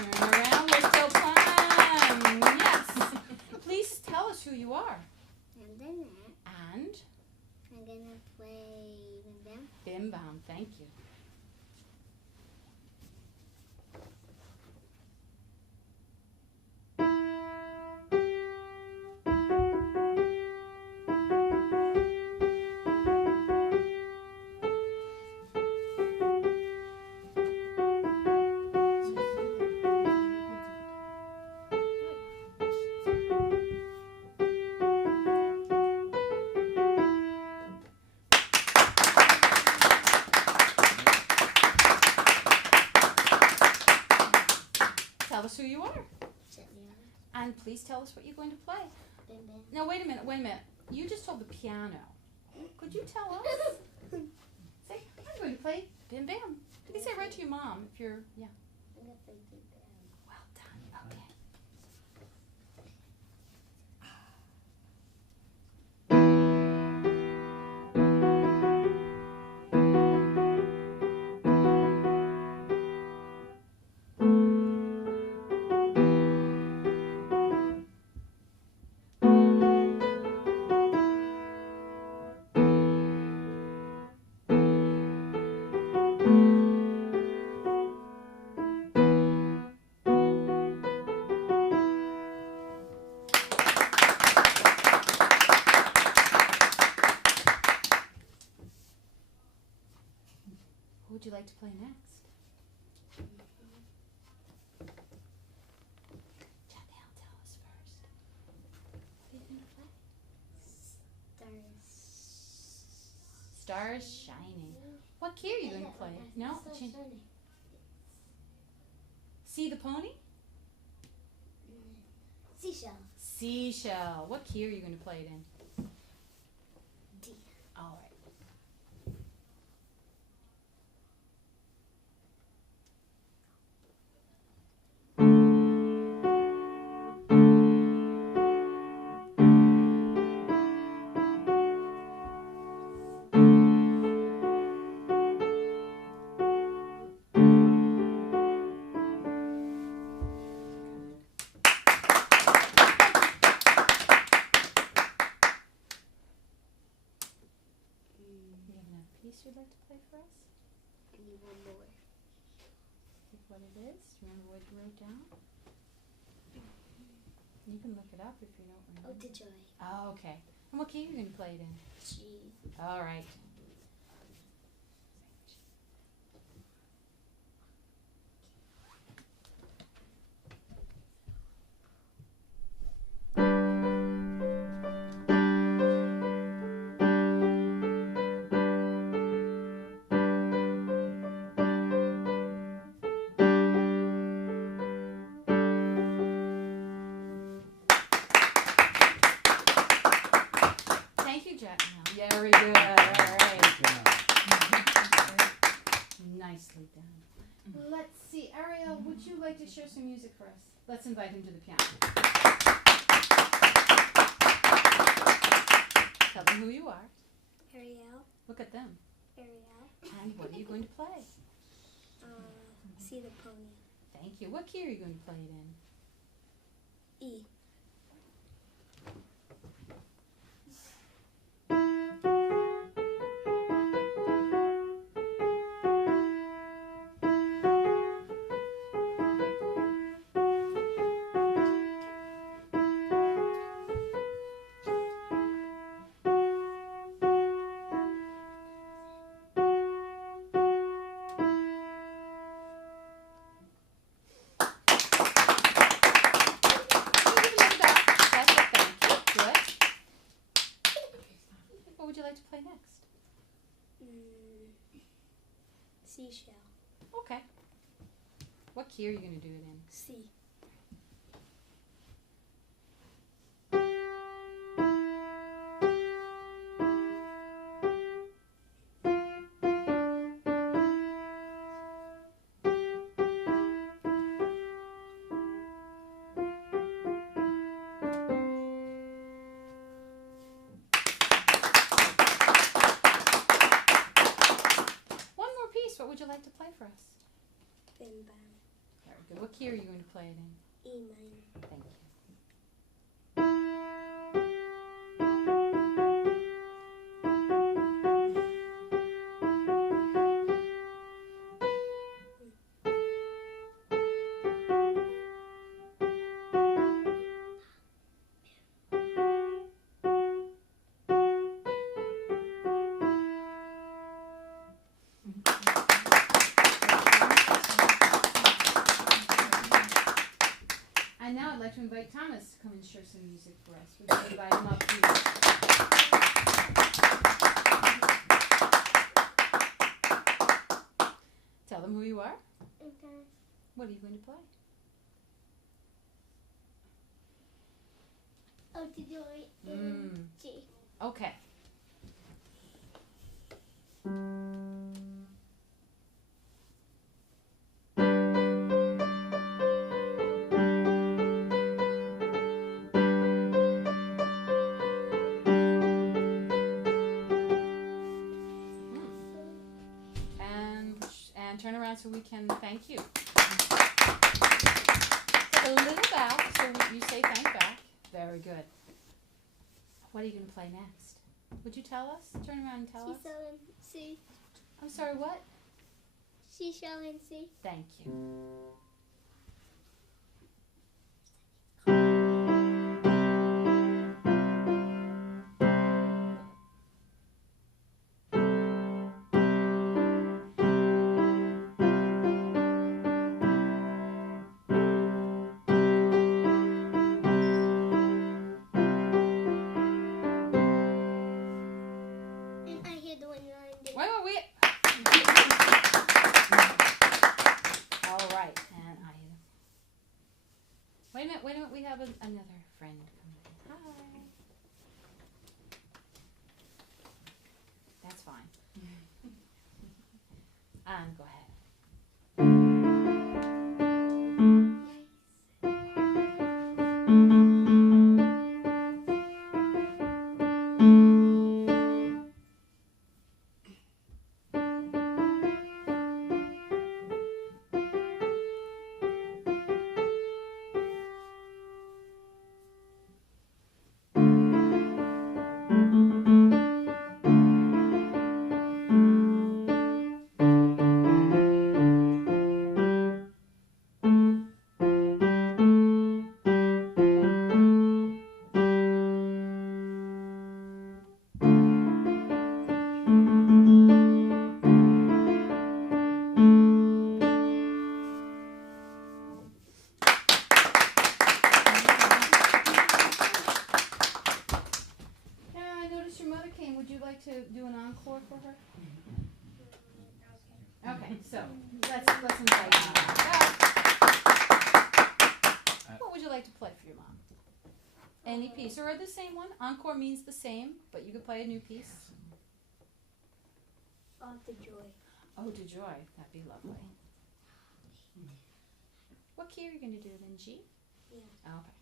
Turn around, we're still playing. Yes. Please tell us who you are. I'm Lynette. And? I'm gonna play Bim Bam. Bim Bam, thank you. Tell us who you are. And please tell us what you're going to play. Bim Bam. No, wait a minute. You just told the piano. Could you tell us? Say, I'm going to play Bim Bam. You can say right to your mom if you're, yeah. I'm gonna play Bim Bam. Well done, okay. Who would you like to play next? Janelle, tell us first. What are you going to play? Stars Shining. What key are you going to play? No? See the pony? Seashell. Seashell. What key are you going to play it in? D. All right. You'd like to play for us? I need one more. Think what it is? Remember what you wrote down? You can look it up if you don't remember. Oh, the joy. Oh, okay. And what key are you going to play it in? G. All right. Thank you, Jack. Yeah, very good. All right. Nicely done. Let's see, Ariel, would you like to share some music for us? Let's invite him to the piano. Tell them who you are. Ariel. Look at them. Ariel. And what are you going to play? See the pony. Thank you. What key are you going to play it in? E. What would you like to play next? Seashell. Okay. What key are you going to do it in? C. One more piece. What would you like to play for us? Bim Bam. Very good. What key are you going to play it in? E minor. Thank you. And now I'd like to invite Thomas to come and share some music for us. We're going to invite him up here. Tell them who you are. Okay. What are you going to play? Oh, to do it in G. Okay. And turn around so we can thank you. Take a little bow so you say thank back. Very good. What are you going to play next? Would you tell us? Turn around and tell us. Seashell and C. I'm sorry, what? Seashell and C. Thank you. And I hear the one line. Wait. All right, and wait a minute. We have another friend coming in. Hi. That's fine. And go ahead. Would you like to do an encore for her? Okay, so let's invite you back. What would you like to play for your mom? Any piece, or the same one? Encore means the same, but you could play a new piece. The Joy. Oh, to joy. That'd be lovely. What key are you going to do then? G? Yeah. Okay.